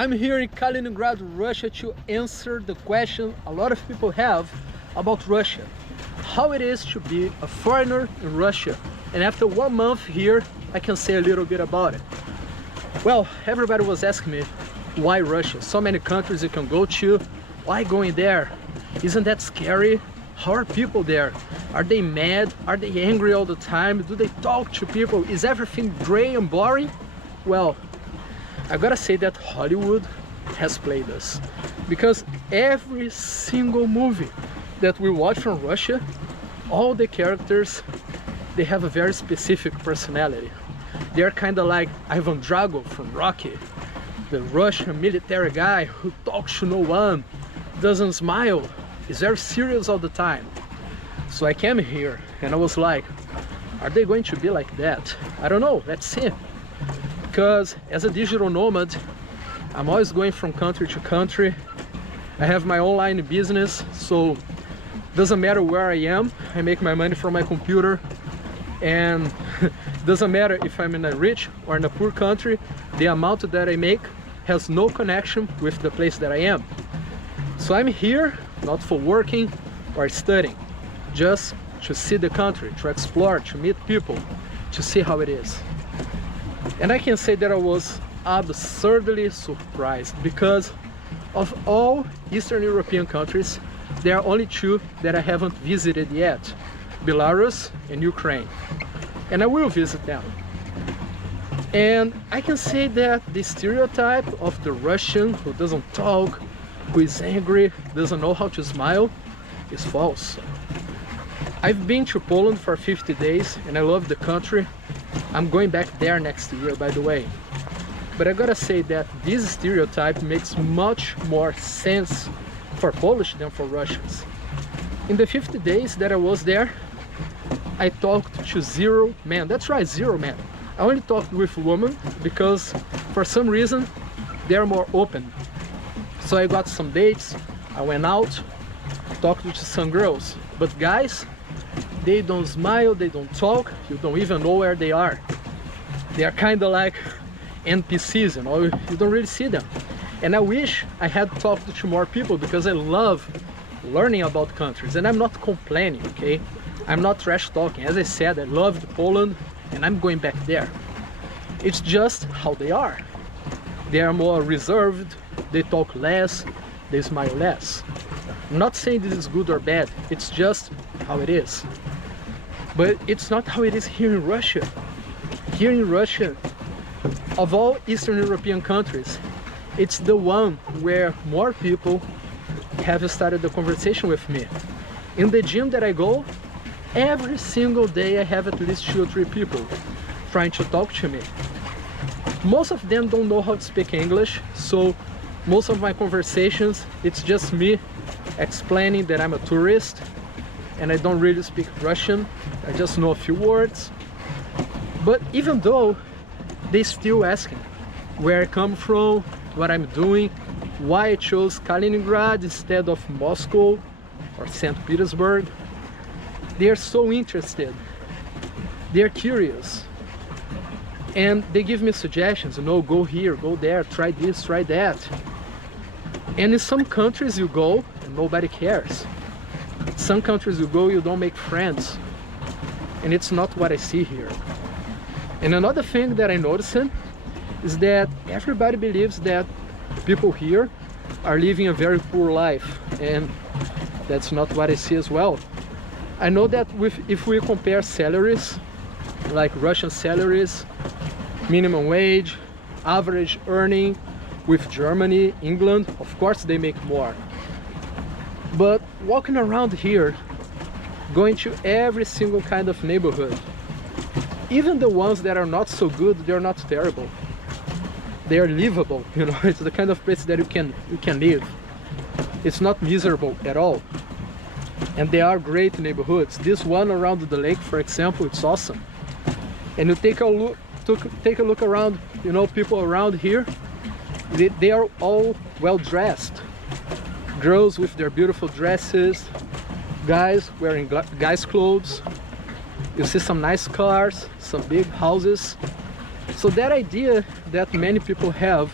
I'm here in Kaliningrad, Russia to answer the question a lot of people have about Russia. How it is to be a foreigner in Russia. And after 1 month here, I can say a little bit about it. Well, everybody was asking me, why Russia? So many countries you can go to. Why going there? Isn't that scary? How are people there? Are they mad? Are they angry all the time? Do they talk to people? Is everything gray and boring? Well, I gotta say that Hollywood has played us, because every single movie that we watch from Russia, all the characters, they have a very specific personality. They're kind of like Ivan Drago from Rocky, the Russian military guy who talks to no one, doesn't smile, is very serious all the time. So I came here and I was like, are they going to be like that? I don't know, let's see. Because as a digital nomad, I'm always going from country to country. I have my online business, so doesn't matter where I am, I make my money from my computer. And doesn't matter if I'm in a rich or in a poor country, the amount that I make has no connection with the place that I am. So I'm here not for working or studying, just to see the country, to explore, to meet people, to see how it is. And I can say that I was absurdly surprised, because of all Eastern European countries, there are only two that I haven't visited yet: Belarus and Ukraine. And I will visit them. And I can say that the stereotype of the Russian who doesn't talk, who is angry, doesn't know how to smile, is false. I've been to Poland for 50 days and I love the country. I'm going back there next year, by the way. But I gotta say that this stereotype makes much more sense for Polish than for Russians. In the 50 days that I was there, I talked to 0 men. That's right, 0 men. I only talked with women because for some reason they're more open. So I got some dates, I went out, talked to some girls. But guys, they don't smile, they don't talk, you don't even know where they are. They are kind of like NPCs, you know, you don't really see them. And I wish I had talked to more people, because I love learning about countries and I'm not complaining, okay? I'm not trash talking. As I said, I loved Poland and I'm going back there. It's just how they are. They are more reserved, they talk less, they smile less. I'm not saying this is good or bad, it's just how it is. But it's not how it is here in Russia. Here in Russia, of all Eastern European countries, it's the one where more people have started the conversation with me. In the gym that I go, every single day I have at least 2 or 3 people trying to talk to me. Most of them don't know how to speak English, so most of my conversations, it's just me explaining that I'm a tourist and I don't really speak Russian. I just know a few words. But even though they still asking where I come from, what I'm doing, why I chose Kaliningrad instead of Moscow or St. Petersburg, they are so interested, they are curious, and they give me suggestions, you know, go here, go there, try this, try that. And in some countries you go and nobody cares. Some countries you go, you don't make friends, and it's not what I see here. And another thing that I noticed is that everybody believes that people here are living a very poor life, and that's not what I see as well. I know that if we compare salaries, like Russian salaries, minimum wage, average earning, with Germany, England, of course they make more. But walking around here, going to every single kind of neighborhood, even the ones that are not so good, they're not terrible. They are livable, you know, it's the kind of place that you can live. It's not miserable at all. And they are great neighborhoods. This one around the lake, for example, it's awesome. And you take a look around, you know, people around here, they are all well dressed. Girls with their beautiful dresses, guys wearing guys' clothes. You see some nice cars, some big houses. So that idea that many people have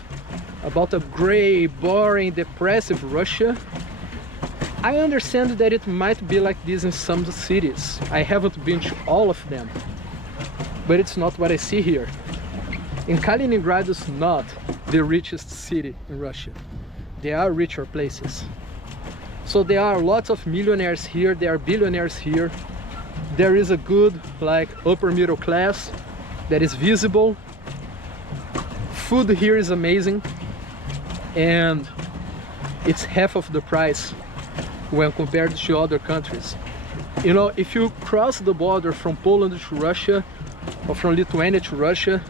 about a gray, boring, depressive Russia. I understand that it might be like this in some cities. I haven't been to all of them, but it's not what I see here. And Kaliningrad is not the richest city in Russia. There are richer places. So there are lots of millionaires here, there are billionaires here. There is a good, like, upper middle class that is visible. Food here is amazing, and it's half of the price when compared to other countries. You know, if you cross the border from Poland to Russia or from Lithuania to Russia,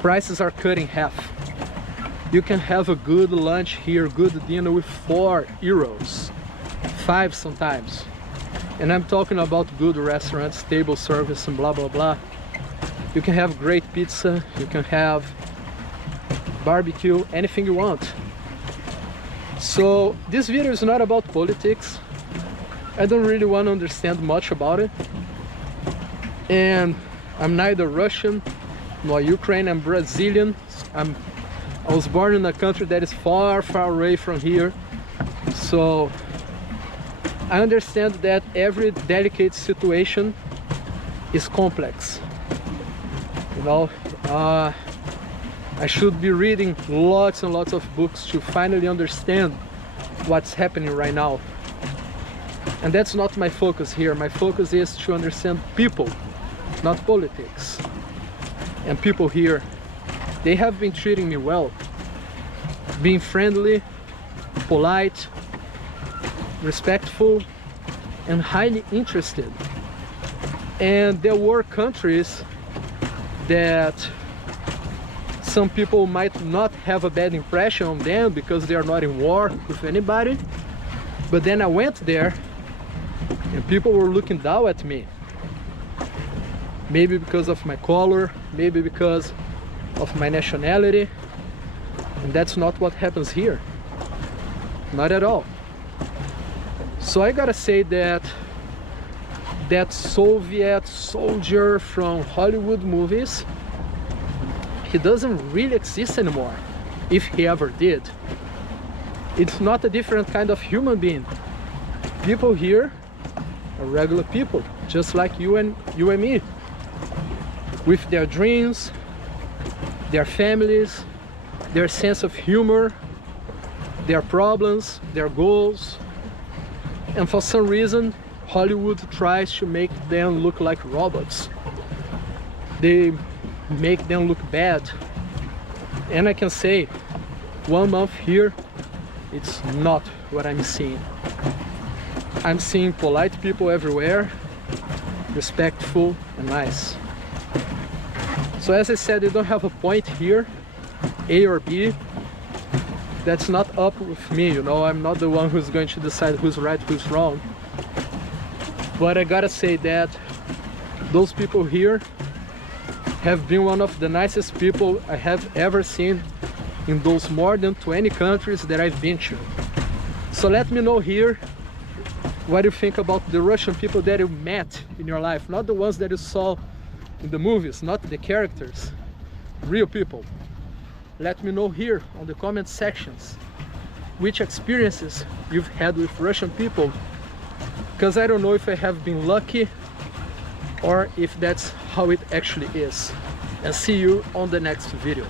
prices are cut in half. You can have a good lunch here, good dinner with 4 euros, 5 sometimes. And I'm talking about good restaurants, table service and blah blah blah. You can have great pizza, you can have barbecue, anything you want. So this video is not about politics. I don't really want to understand much about it. And I'm neither Russian nor Ukraine, I'm Brazilian. I was born in a country that is far, far away from here. So I understand that every delicate situation is complex. You know, I should be reading lots and lots of books to finally understand what's happening right now. And that's not my focus here. My focus is to understand people, not politics. And people here, they have been treating me well, being friendly, polite, respectful, and highly interested. And there were countries that some people might not have a bad impression on them because they are not in war with anybody. But then I went there and people were looking down at me. Maybe because of my color, maybe because of my nationality. And that's not what happens here. Not at all. So I gotta say that that Soviet soldier from Hollywood movies, he doesn't really exist anymore, if he ever did. It's not a different kind of human being. People here are regular people, just like you and me, with their dreams, their families, their sense of humor, their problems, their goals. And for some reason, Hollywood tries to make them look like robots. They make them look bad. And I can say, 1 month here, it's not what I'm seeing. I'm seeing polite people everywhere, respectful and nice. So as I said, I don't have a point here, A or B. That's not up with me, you know. I'm not the one who's going to decide who's right, who's wrong. But I gotta say that those people here have been one of the nicest people I have ever seen in those more than 20 countries that I've been to. So let me know here what you think about the Russian people that you met in your life, not the ones that you saw in the movies, not the characters, real people. Let me know here on the comment sections which experiences you've had with Russian people, because I don't know if I have been lucky or if that's how it actually is. And see you on the next video.